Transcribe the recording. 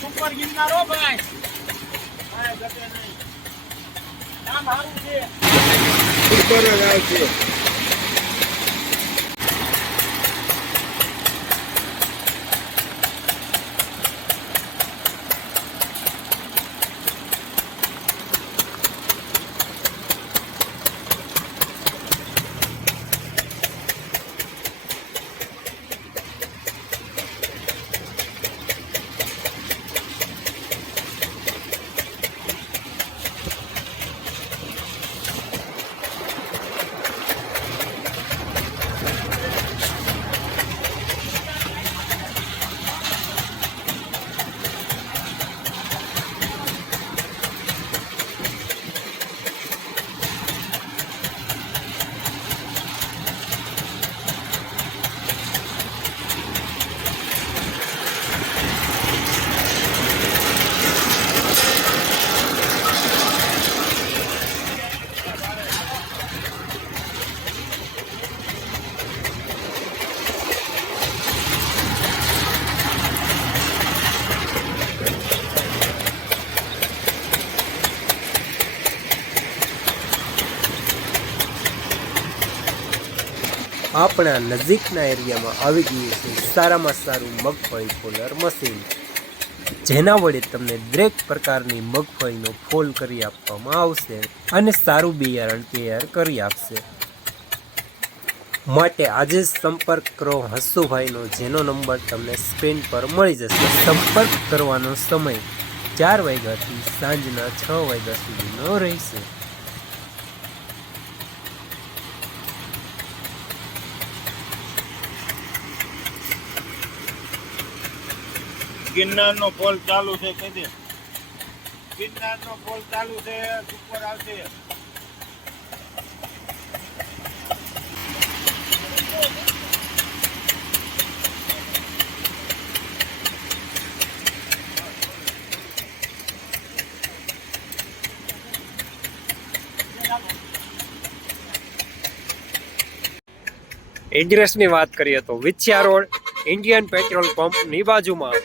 Super Girnar હો ભાઈ. હા જતે નહીં. નામ સારું છે. સુપર જ આવશે. આપણા નજીકના એરિયામાં આવી ગયું છે સારામાં સારું મગફળી ફોલર મશીન, જેના વડે તમને દરેક પ્રકારની મગફળીનો ફોલ કરી આપવામાં આવશે અને સારું બિયારણ તૈયાર કરી આપશે. માટે આજે સંપર્ક કરો હસુભાઈનો, જેનો નંબર તમને સ્ક્રીન પર મળી જશે. સંપર્ક કરવાનો સમય 4 વાગ્યાથી સાંજના 6 વાગ્યા સુધીનો રહેશે. ગિરનારનો પોલ ચાલુ છે. કહી દે ગિરનારનો પોલ ચાલુ છે. સુપર આવશે. એડ્રેસની વાત કરીએ તો વિછિયા રોડ ઇન્ડિયન પેટ્રોલ પંપની બાજુમાં